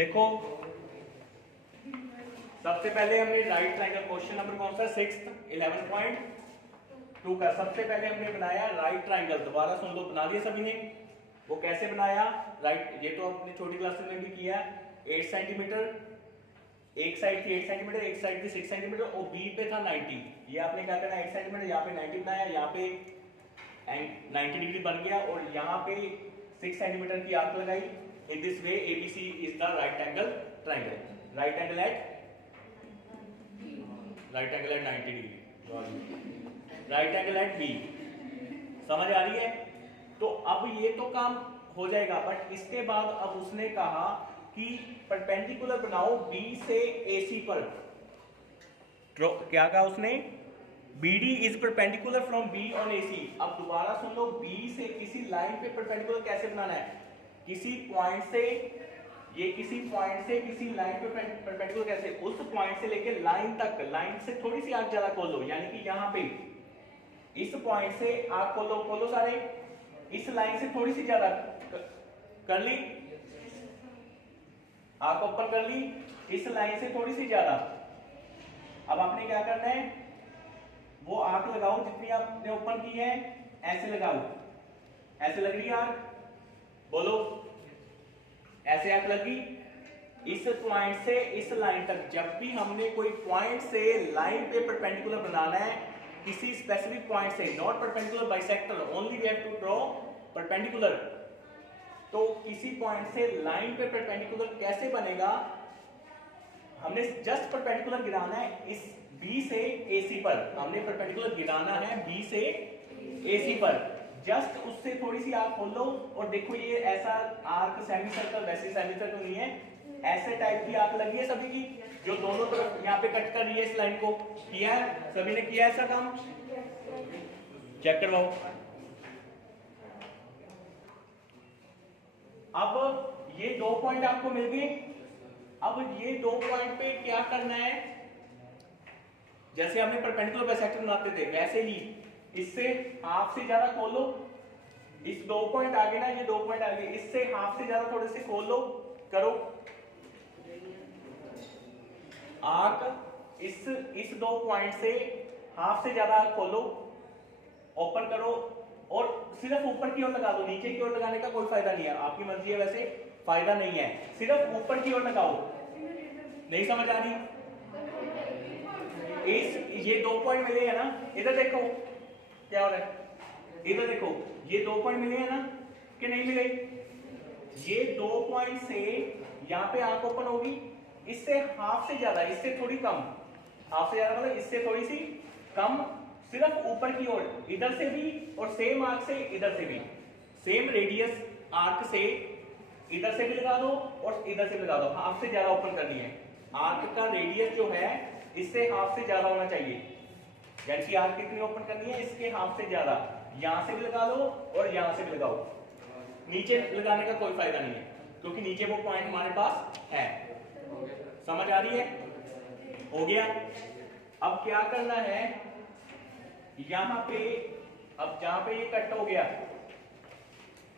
देखो सबसे पहले हमने राइट ट्रायंगल, क्वेश्चन नंबर कौन सा 6 11.2 का सबसे पहले हमने बनाया राइट ट्रायंगल। दोबारा सुन लो, बना लिया सभी ने। वो कैसे बनाया? राइट, ये तो अपनी छोटी क्लास में भी किया। 8 सेंटीमीटर, एक साइड थी 8 सेंटीमीटर, एक साइड थी 6 सेंटीमीटर और बी पे था 90। ये आपने क्या करना, 8 सेंटीमीटर यहाँ पे 90 बनाया, यहाँ पे 90 डिग्री बन गया और यहाँ पे 6 सेंटीमीटर की आर्क लगाई। In this way ABC is the right angle triangle. Right angle at 90 degree, right angle at B. समझ आ रही है? तो अब ये तो काम हो जाएगा, बट इसके बाद अब उसने कहा कि परपेंडिकुलर बनाओ बी से एसी पर। क्या कहा उसने? BD is perpendicular from be on AC। अब दोबारा सुन लो, बी से किसी लाइन पे परपेंडिकुलर कैसे बनाना है? किसी पॉइंट से, ये किसी पॉइंट से किसी लाइन पे परपेंडिकुलर कैसे? उस पॉइंट से लेके लाइन तक, लाइन से थोड़ी सी आर्क ज्यादा खोल दो, यानी कि यहां पे इस पॉइंट से आर्क खोलो सारे, इस लाइन से थोड़ी सी ज्यादा कर ली, आर्क ओपन कर ली, इस लाइन से थोड़ी सी ज्यादा। अब आपने क्या करना है, वो आर्क लगाओ जितनी आपने ओपन की है, ऐसे लगाओ। ऐसे लग रही है आर्क? बोलो, ऐसे आर्क लगी। इस पॉइंट से इस लाइन तक, जब भी हमने कोई पॉइंट से लाइन पे परपेंडिकुलर बनाना है, किसी स्पेसिफिक पॉइंट से, not perpendicular bisector, only we have to draw perpendicular. तो किसी पॉइंट से लाइन पे परपेंडिकुलर कैसे बनेगा? हमने जस्ट परपेंडिकुलर गिराना है इस बी से AC पर, हमने परपेंडिकुलर गिराना है बी से AC पर। जस्ट उससे थोड़ी सी आर्क खोल लो और देखो ये ऐसा आर्क सेमी सर्कल, वैसे सेमी सर्कल नहीं है, ऐसे टाइप की आर्क लगी है सभी की, जो दोनों तरफ यहाँ पे कट कर रही है इस लाइन को। किया है सभी ने? किया ऐसा काम? चेक करवाओ। अब ये 2 पॉइंट आपको मिल गए। अब ये 2 पॉइंट पे क्या करना है? जैसे हमने परपेंडिकुलर बाइसेक्टर बनाते थे, वैसे ही इससे हाफ से ज्यादा खोलो। इस 2 पॉइंट आगे ना, ये 2 पॉइंट आगे, इससे हाफ से ज्यादा थोड़े से खोल लो, करो आर्क। इस 2 पॉइंट से हाफ से ज्यादा खोलो, ओपन करो और सिर्फ ऊपर की ओर लगा दो। नीचे की ओर लगाने का कोई फायदा नहीं है, आपकी मर्जी है, वैसे फायदा नहीं है। सिर्फ ऊपर की ओर लगाओ। नहीं समझ आ रही? ये 2 पॉइंट मिले हैं ना, इधर देखो क्या हो रहा है, इधर देखो ये 2 पॉइंट मिले हैं ना कि नहीं मिले? ये 2 पॉइंट से यहाँ पे आंख ओपन होगी, इससे हाफ से ज्यादा, इससे थोड़ी कम, हाफ से ज्यादा मतलब इससे थोड़ी सी कम, सिर्फ ऊपर की ओर, इधर से भी और सेम आर्क से इधर से भी, सेम रेडियस आर्क से इधर से भी लगा दो और इधर से भी लगा दो। हाफ से ज्यादा ओपन करनी है। आर्क का रेडियस जो है इससे हाफ से ज्यादा होना चाहिए, यानी कि आर्क कितनी ओपन करनी है? इसके हाफ से ज्यादा। यहां से भी लगा लो और यहां से भी लगाओ। नीचे लगाने का कोई फायदा नहीं है, क्योंकि नीचे वो पॉइंट हमारे पास है। समझ आ रही है? हो गया। अब क्या करना है, यहां पे, अब जहां पे ये कट हो गया,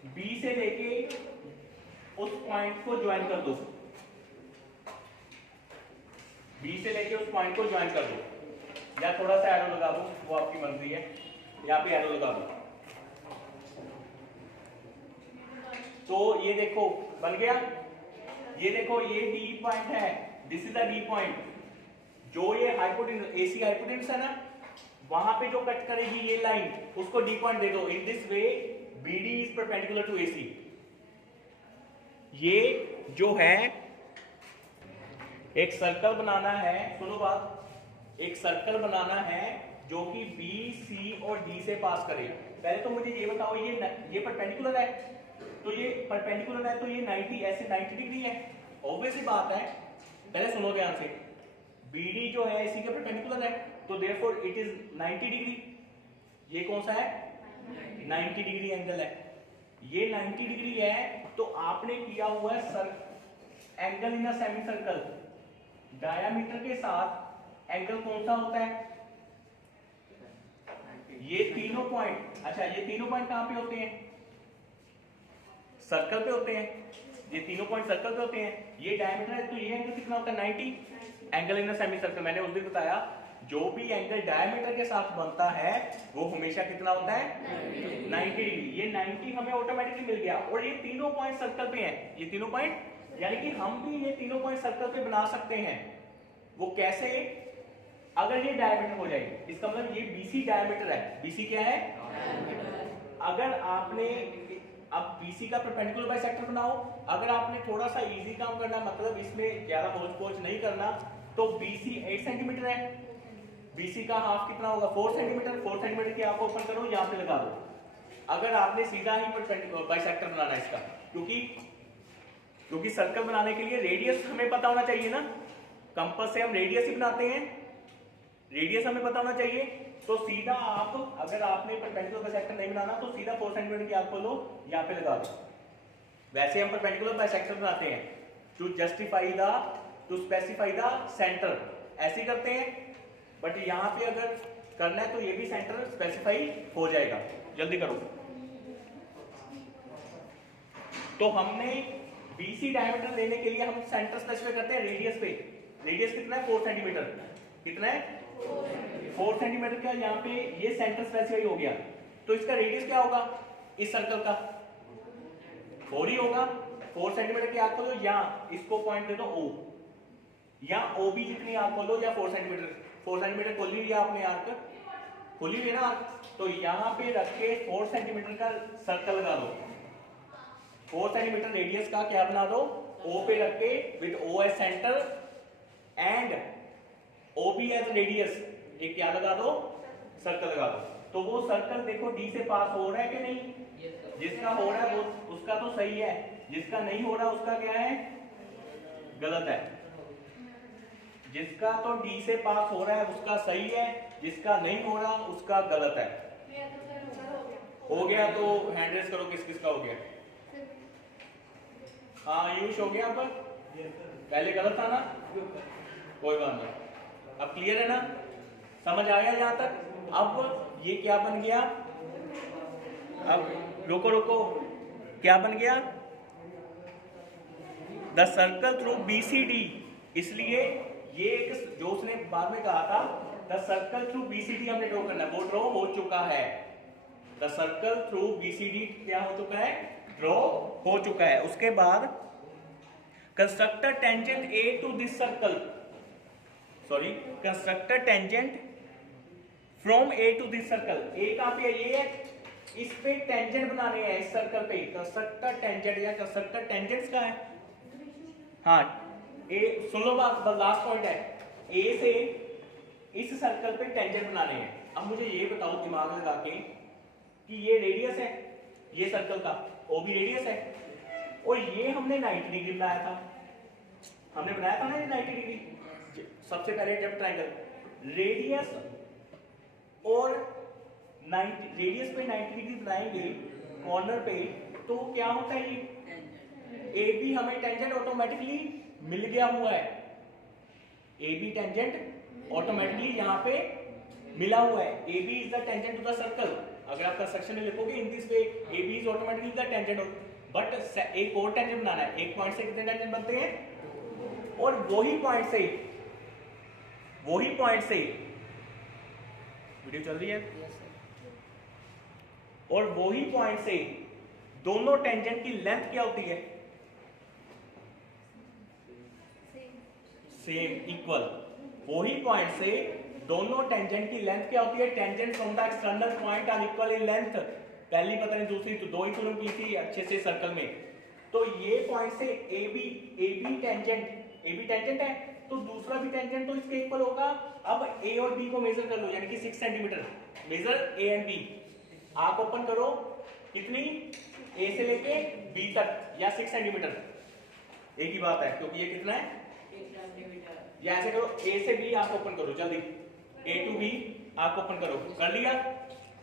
बी से लेके उस पॉइंट को ज्वाइन कर दो, बी से लेके उस पॉइंट को ज्वाइन कर दो, या थोड़ा सा एरो लगा दो, वो आपकी मर्जी है। यहाँ पे एरो लगा दो तो ये देखो बन गया। ये देखो ये डी पॉइंट है, this is the D point. जो ये हाइपोटेन्यूस, AC हाइपोटेन्यूस है ना, वहां पे जो कट करेगी ये लाइन, उसको डी पॉइंट दे दो। In this way BD is perpendicular to AC। ये जो है एक सर्कल बनाना है, सुनो बात, एक सर्कल बनाना है जो कि B, C और D से पास करे। पहले तो मुझे ये बताओ, ये परपेंडिकुलर है, तो ये परपेंडिकुलर है तो ये 90, ऐसे 90 डिग्री है, ऑब्वियस ही बात है। पहले सुनो ध्यान से, BD जो है इसी के परपेंडिकुलर है, तो देयरफॉर इट इज 90 डिग्री। ये कौन सा है? 90 डिग्री एंगल है। ये 90 डिग्री है, तो आपने किया हुआ है angle in a semi circle. Diameter के साथ एंगल कौन सा होता है? ये तीनों पॉइंट। अच्छा, ये तीनों पॉइंट कहां पे होते हैं? सर्कल पे होते हैं। ये तीनों पॉइंट सर्कल पे होते हैं, ये डायमीटर है, तो ये एंगल कितना होता है 90 एंगल इन सेमी सर्कल। मैंने उस दिन बताया जो भी एंगल डायमीटर के साथ बनता है वो हमेशा कितना होता है 90 डिग्री। ये 90 हमें ऑटोमेटिकली मिल गया और ये तीनों पॉइंट सर्कल पे हैं, ये तीनों पॉइंट, यानी कि हम भी ये तीनों पॉइंट सर्कल पे बना सकते हैं। वो कैसे? अगर ये डायमीटर हो जाए, इसका मतलब ये BC डायमीटर है। BC क्या है? अगर आपने अब BC का परपेंडिकुलर बाइसेक्टर बनाओ, अगर आपने थोड़ा सा इजी काम करना, मतलब इसमें ज्यादा होच पोच नहीं करना, तो BC 8 सेंटीमीटर है, BC का हाफ कितना होगा 4 सेंटीमीटर। 4 सेंटीमीटर की आप ओपन करो, यहाँ पे लगा दो। अगर आपने सीधा ही परपेंडिकुलर बाइसेक्टर बनाना है इसका, क्योंकि सर्कल बनाने के लिए रेडियस हमें पता होना चाहिए ना, कंपास से हम रेडियस ही बनाते हैं, रेडियस हमें पता होना चाहिए। तो सीधा आप, अगर आपने परपेंडिकुलर बाइसेक्टर नहीं बनाना तो सीधा 4 सेंटीमीटर की आप लो, यहाँ पे लगा दो। वैसे हम परपेंडिकुलर बाइसेक्टर बनाते हैं टू स्पेसिफाई द सेंटर, ऐसे करते हैं, बट यहाँ पे अगर करना है तो ये भी सेंटर स्पेसिफाई हो जाएगा। जल्दी करो। तो हमने BC डायमीटर लेने के लिए हम सेंटर स्पेसिफाई करते हैं रेडियस पे। रेडियस कितना है 4 सेंटीमीटर, कितना है 4 सेंटीमीटर का। यहाँ पे ये सेंटर स्पेसिफाई हो गया, तो इसका रेडियस क्या होगा इस सर्कल का 4 ही होगा। 4 सेंटीमीटर की आर्क खोलो, यहाँ इसको पॉइंट दे दो O, या OB जितनी आर्क खोलो, या 4 सेंटीमीटर खोल ली आपने, आर्क खोली हुई है ना आर्क, तो यहाँ पे रख के 4 सेंटीमीटर का सर्कल लगा दो। 4 सेंटीमीटर रेडियस का क्या बना दो, O पे रख के with O as centre and OB as radius, एक क्या लगा दो, सर्कल लगा दो। तो वो सर्कल देखो D से पास हो रहा है कि नहीं, जिसका हो रहा है वो उसका तो सही है, जिसका नहीं हो रहा उसका क्या है, गलत है। जिसका तो D से पास हो रहा है उसका सही है, जिसका नहीं हो रहा उसका गलत है। हो गया तो हैंड रेस करो, किस किस का हो गया। हाँ यूश हो गया, अब पहले गलत था ना, कोई बात नहीं, अब क्लियर है ना, समझ आया यहां तक। अब ये क्या बन गया, अब रुको क्या बन गया, द सर्कल थ्रू BCD। इसलिए ये एक जो उसने बाद में कहा था, द सर्कल थ्रू BCD हमने ड्रॉ करना है, वो ड्रॉ हो चुका है। द सर्कल थ्रू BCD क्या हो चुका है, ड्रॉ हो चुका है। उसके बाद construct a tangent A to this circle, sorry construct a tangent from A to this circle. A कहां पे है, ये है, इस पे टेंजेंट बनाने हैं इस सर्कल पे। कंस्ट्रक्ट अ टेंजेंट या कंस्ट्रक्ट अ टेंजेंट्स का है, हाँ ए सुन लो बात, लास्ट पॉइंट है, A से इस सर्कल पे टेंजेंट बनाने हैं। अब मुझे ये बताओ दिमाग लगा के कि ये रेडियस है, ये सर्कल का OB रेडियस है, और ये हमने 90 डिग्री बनाया था, हमने बनाया था ना ये 90 डिग्री। सबसे पहले जब ट्रायंगल रेडियस और 90 रेडियस पे 90 डिग्री बनाएंगे कॉर्नर पे, तो क्या होता है, ये AB हमें टेंजेंट ऑटोमेटिकली मिल गया हुआ है, AB टेंजेंट ऑटोमेटिकली यहाँ पे मिला हुआ है। AB is the tangent to the circle. अगर आप कंस्ट्रक्शन में लिखोगे in this way, AB is automatically the tangent, but एक और टेंजेंट बनाना है। एक पॉइंट से कितने टेंजेंट बनते हैं, और वही पॉइंट से वीडियो चल रही है, और वही पॉइंट से दोनों टेंजेंट की लेंथ क्या होती है, सेम, इक्वल। वही पॉइंट से दोनों टेंजेंट की लेंथ क्या होती है, tangent from the external point are equal in length. पहली पता नहीं दूसरी तो दो ही तुम की थी अच्छे से सर्कल में। तो ये पॉइंट से AB टेंजेंट है, तो दूसरा भी टेंजेंट तो इसके इक्वल होगा। अब A और B को मेजर कर लो, यानी कि 6 centimetre, measure A and B। आप ओपन करो, कितनी, A से लेके B तक, या 6 सेंटीमीटर, एक ही बात है, क्योंकि ये कितना है, या ऐसे करो, A से B आप ओपन करो जल्दी, A to B आप ओपन करो, कर लिया।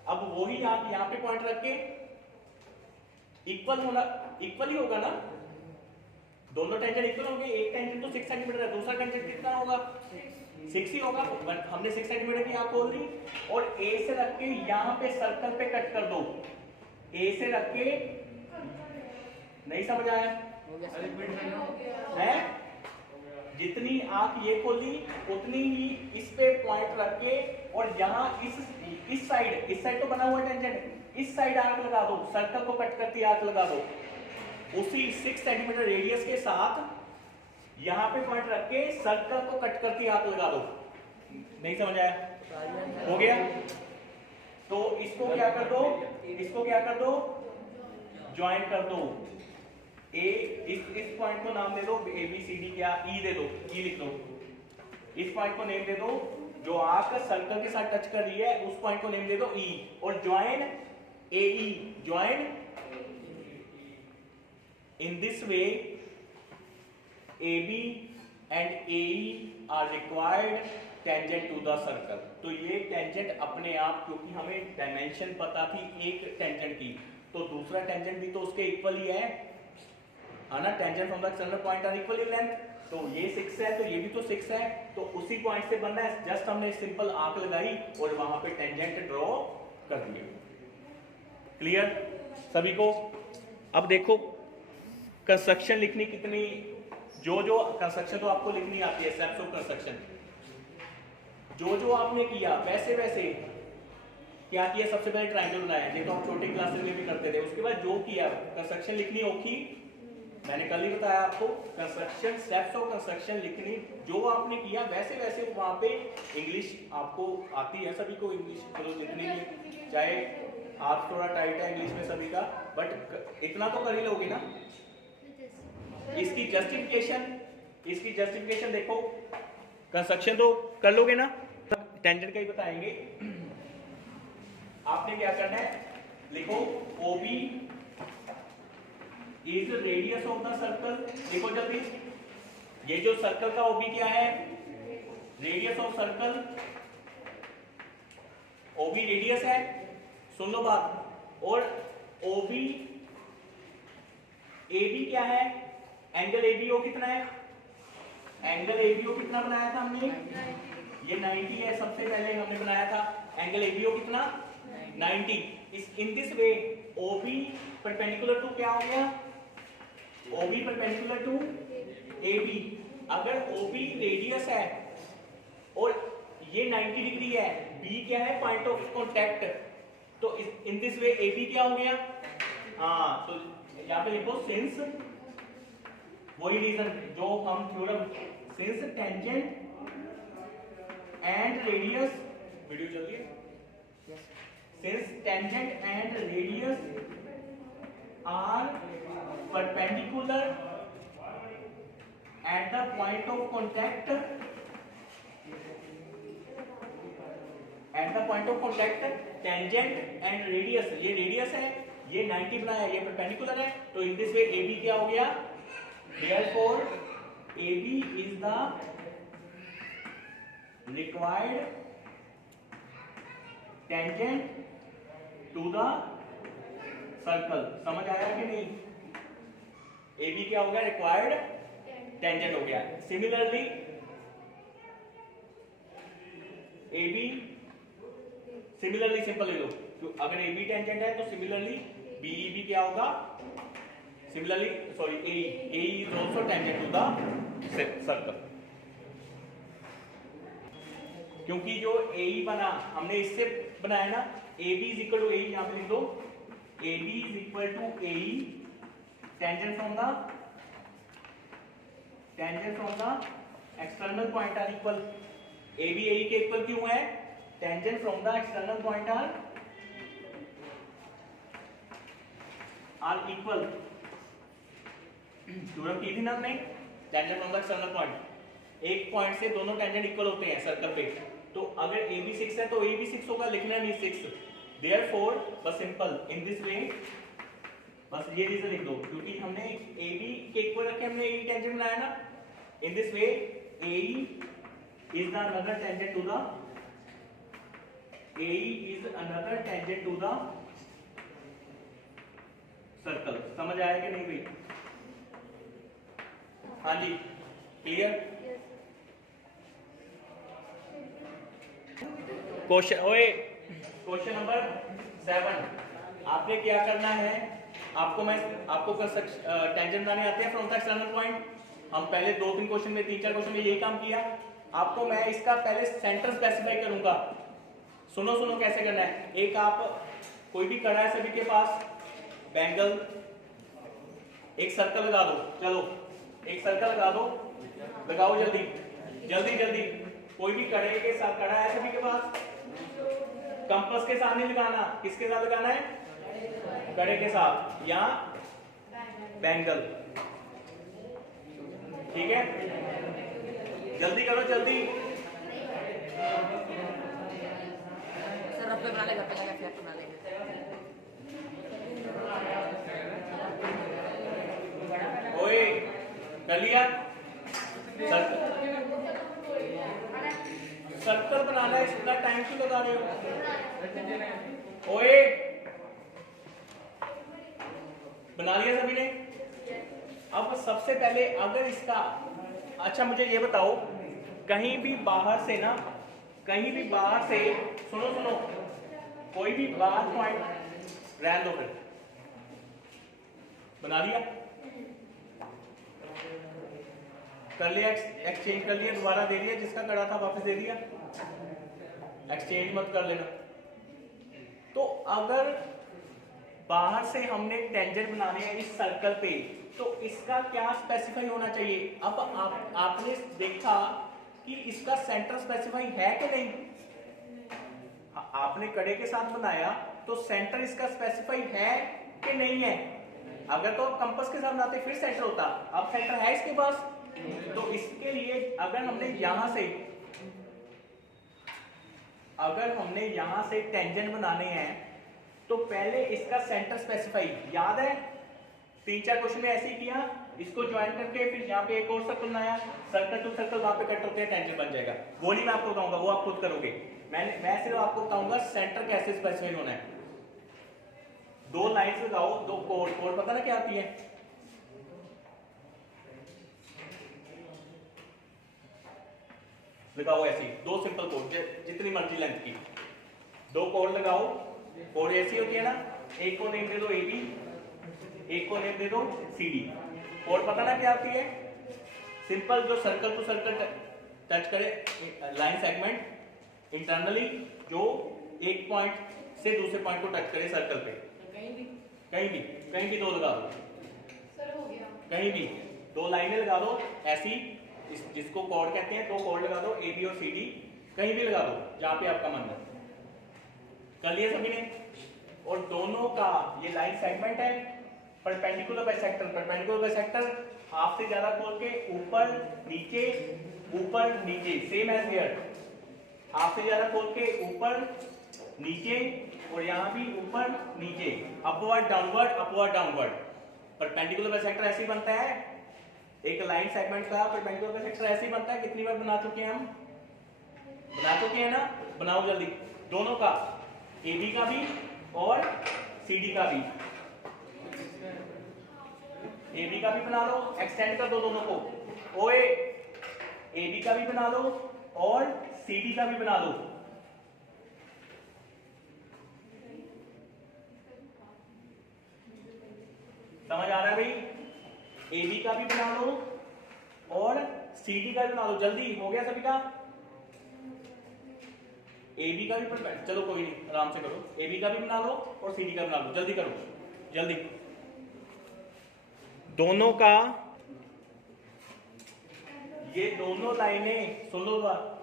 अब वही आप यहाँ पे पॉइंट रख के इक्वल ही होगा ना, दोनों टेंजेंट इक्वल होंगे। एक टेंजेंट तो 6 सेंटीमीटर है, दूसरा टेंजेंट कितना होगा, 6 ही होगा। हमने 6 सेंटीमीटर की आप खोल दी, और A से रख के यहाँ पे सर्कल पे कट कर दो। A से रख के, नहीं समझ आया, है, जितनी आंख ये खोली उतनी ही इस पे पॉइंट रख के, और यहाँ इस साइड तो बना हुआ टेंजेंट, इस साइड आर्क लगा दो, सर्कल को कट करती आर्क लगा दो, उसी 6 सेंटीमीटर रेडियस के साथ यहाँ पे पॉइंट रख के सर्कल को कट करती आर्क लगा दो। नहीं समझ आया? हो गया? तो इसको क्या कर दो, ज्वाइन कर दो। इस पॉइंट को नाम दे दो ए बी सी डी, क्या ई दे दो, ई लिख दो। इस पॉइंट को नेम दे दो, जो आर्क सर्कल के साथ टच कर रही है उस पॉइंट को नेम दे दो ई, और join A E, join in this way A B and A E are required tangent to the circle. तो ये टेंजेंट अपने आप, क्योंकि हमें डायमेंशन पता थी एक टेंजेंट की, तो दूसरा टेंजेंट भी तो उसके इक्वल ही है ना, tangent from the external point are equal in length. तो ये 6 है तो ये भी तो 6 है, तो उसी पॉइंट से बनना है, जस्ट हमने सिंपल आंख लगाई और वहां पे टेंजेंट ड्रॉ कर दिया। क्लियर सभी को? अब देखो कंस्ट्रक्शन लिखनी कितनी, जो कंस्ट्रक्शन तो आपको लिखनी आती है, स्टेप्स ऑफ कंस्ट्रक्शन जो आपने किया वैसे क्या किया। सबसे पहले ट्रायंगल बनाया, ये तो हम छोटी क्लासेस में भी करते थे। उसके बाद जो किया कंस्ट्रक्शन लिखनी होगी, मैंने कल ही बताया आपको, कंस्ट्रक्शन स्टेप्स ऑफ कंस्ट्रक्शन लिखनी, जो आपने किया वैसे वहां पे इंग्लिश आपको आती है सभी को, इंग्लिश चलो जितनी भी, चाहे आप थोड़ा टाइट है इंग्लिश में सभी का, बट इतना तो कर ही लोगे ना। इसकी जस्टिफिकेशन देखो, कंस्ट्रक्शन तो कर लोगे ना, टेंजेंट का ही बताएंगे। आपने क्या करना है, लिखो OB is radius of the circle. देखो जल्दी, ये जो सर्कल का OB क्या है, radius of circle, OB radius है, सुन लो बात। और OB AB क्या है, एंगल ABO कितना है, एंगल ABO कितना बनाया था हमने, ये 90 है, सबसे पहले हमने बनाया था। एंगल ABO कितना, 90। In this way OB perpendicular to क्या हो गया, OB परपेंडिकुलर टू AB। अगर OB रेडियस है और ये 90 डिग्री है, B क्या है, पॉइंट ऑफ कॉन्टैक्ट, तो इन दिस वे AB क्या हो गया, हाँ, तो यहाँ पे लिखो सिंस, वही रीजन जो हम theorem, since tangent and radius, video चल रही है, since tangent and radius are perpendicular at the point of contact, tangent and radius, ये रेडियस है, ये 90 बनाया, ये परपेंडिकुलर है, तो इन दिस वे AB क्या हो गया, therefore AB is the required tangent to the circle। समझ आया कि नहीं? AB क्या हो गया, required tangent हो गया। सिमिलरली AB, सिमिलरली सिंपल ले लो, तो अगर AB टेंजेंट है तो सिमिलरली BEB क्या होगा, similarly sorry AE is also tangent to the circle। क्योंकि जो AE बना हमने इससे बनाया ना, AB is equal to AE, यहाँ पे लिख दो, AB is equal to AE, tangent from the external point are equal। AB AE के इक्वल क्यों है, tangent from the external point are equal। Theorem की थी ना हमने, tangent from the external point, एक पॉइंट से दोनों टेंजेंट इक्वल होते हैं सर्कल पे, तो अगर AB 6 है तो AE भी 6 होगा, लिखना नहीं 6, देयरफॉर बस सिंपल इन दिस वे, बस ये रीजन लिख दो, क्योंकि हमने AB के इक्वल रखे, हमने AE टेंजेंट बनाया ना, इन this way AE is another tangent to the circle. समझ आया कि नहीं भाई? हाँ जी, क्लियर? क्वेश्चन नंबर 7, आपने क्या करना है, आपको टेंजेंट बनाने आते हैं फ्रॉम द एक्सटर्नल पॉइंट। हम पहले 2-3 क्वेश्चन में 3-4 क्वेश्चन में यही काम किया। आपको मैं इसका पहले सेंटर स्पेसिफाई करूंगा। सुनो कैसे करना है। एक आप कोई भी कड़ा है सभी के पास, बैंगल, एक सर्कल लगा दो। चलो एक सर्कल लगा दो, लगाओ जल्दी। कोई भी कड़े के साथ कड़ा है सभी के पास, कंपास के साथ नहीं लगाना, किसके साथ लगाना है? कड़े के साथ या बैंगल। ठीक है, जल्दी करो जल्दी। सर अब बना लेगा, पहले का बना लेगा। ओए कर लिया? सर्कल बनाना है, इतना टाइम क्यों लगा रहे हो? ओए बना लिया सभी ने? अब सबसे पहले अगर इसका, अच्छा मुझे ये बताओ, कहीं भी बाहर से सुनो कोई भी बाहर पॉइंट रहने दो, फिर बना लिया, कर लिया, एक्सचेंज कर लिया, दोबारा दे दिया, जिसका कड़ा था वापस दे दिया, एक्सचेंज मत कर लेना। तो अगर बाहर से हमने टेंजेंट बनाने हैं इस सर्कल पे, तो इसका क्या स्पेसिफाई होना चाहिए? अब आपने देखा कि इसका सेंटर स्पेसिफाई है कि नहीं? आपने कड़े के साथ बनाया तो सेंटर इसका स्पेसिफाई है कि नहीं है? अगर तो कंपास के साथ बनाते फिर सेंटर होता, अब सेंटर है इसके पास। तो इसके लिए अगर हमने यहां से टेंजेंट बनाने हैं तो पहले इसका सेंटर स्पेसिफाई, याद है 3-4 क्वेश्चन में ऐसे ही किया, इसको ज्वाइन करके फिर यहाँ पे एक और सर्कल बनाया, सर्कल टू सर्कल वहां पे कट होते हैं, टेंजेंट बन जाएगा। वो नहीं मैं आपको बताऊंगा, वो आप खुद करोगे। मैं सिर्फ आपको बताऊंगा सेंटर कैसे स्पेसिफाई होना है। 2 लाइंस लगाओ, 2 कोड पता ना क्या आती है? लगाओ ऐसी 2 सिंपल कोड, जितनी मर्जी लेंथ की 2 कोड लगाओ। कोड ऐसी होती है ना, एक को नेम दे दो AB, एक को नेम दे दो CD। कोड पता ना क्या आती है? सिंपल, जो सर्कल टू सर्कल टच करे, लाइन सेगमेंट इंटरनली, जो एक पॉइंट से दूसरे पॉइंट को टच करे सर्कल पे, कहीं भी 2 लगा दो। सर हो गया, कहीं भी 2 लाइनें लगा दो ऐसी, जिसको कोड कहते हैं, 2 कोड लगा दो, AB और CD, कहीं भी लगा दो जहां पे आपका मन है। कर लिया सभी ने? और दोनों का ये लाइन सेगमेंट है, परपेंडिकुलर बाइसेक्टर, हाफ से ज्यादा खोल के ऊपर नीचे, सेम एज हियर, हाफ से ज्यादा खोल के ऊपर नीचे, और यहाँ भी ऊपर नीचे, अपवर्ड डाउनवर्ड। परपेंडिकुलर बाइसेक्टर ऐसे ही बनता है, एक लाइन सेगमेंट का परपेंडिकुलर बाइसेक्टर ऐसे ही बनता है। कितनी बार बना चुके हैं हम? बना चुके हैं ना? बनाओ जल्दी, दोनों का, AB का भी और CD का भी। AB का भी बना लो, एक्सटेंड कर दो दोनों को। ओए AB का भी बना लो और CD का भी बना लो। समझ आ रहा है भाई? AB का भी बना लो और CD का भी बना लो। जल्दी हो गया सभी का? AB का भी, चलो कोई नहीं, आराम से करो। AB का भी बना लो और CD का बना लो, जल्दी करो, जल्दी। दोनों का, ये दोनों लाइनें सुन लो,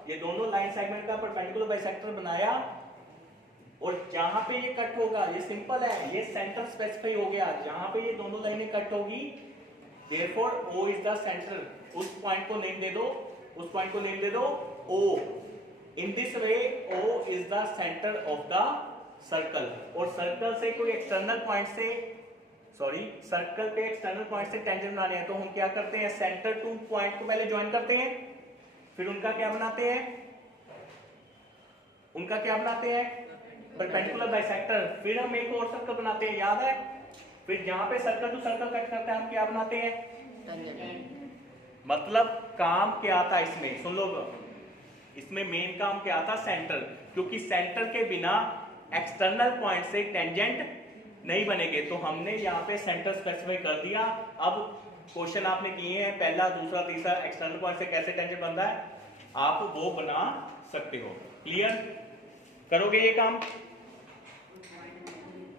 ये दोनों लाइन सेगमेंट का परपेंडिकुलर बाइसेक्टर बनाया, और जहां पे ये कट होगा, ये सिंपल है, ये सेंटर स्पेसिफाई हो गया। जहां पे ये दोनों लाइनें कट होगी, therefore O is the centre. उस पॉइंट को नेम दे दो O। In this way, O is the center of the circle। और सर्कल से कोई एक्सटर्नल पॉइंट से, सर्कल पे एक्सटर्नल पॉइंट से टेंजेंट बनाने हैं, तो हम क्या करते हैं? सेंटर टू पॉइंट को पहले ज्वाइन करते हैं, फिर उनका क्या बनाते हैं? Perpendicular bisector. फिर हम एक और सर्कल बनाते हैं, याद है? फिर जहां पे सर्कल टू सर्कल कट करते हैं, हम क्या बनाते हैं? मतलब काम क्या था इसमें? सुन लो, इसमें मेन काम क्या था? सेंटर। क्योंकि सेंटर के बिना एक्सटर्नल पॉइंट से टेंजेंट नहीं बनेंगे। तो हमने यहाँ पे सेंटर स्पेसिफाई कर दिया। अब क्वेश्चन आपने किए हैं पहला, दूसरा, तीसरा, एक्सटर्नल पॉइंट से कैसे टेंजेंट बनता है आप वो बना सकते हो। क्लियर? करोगे ये काम?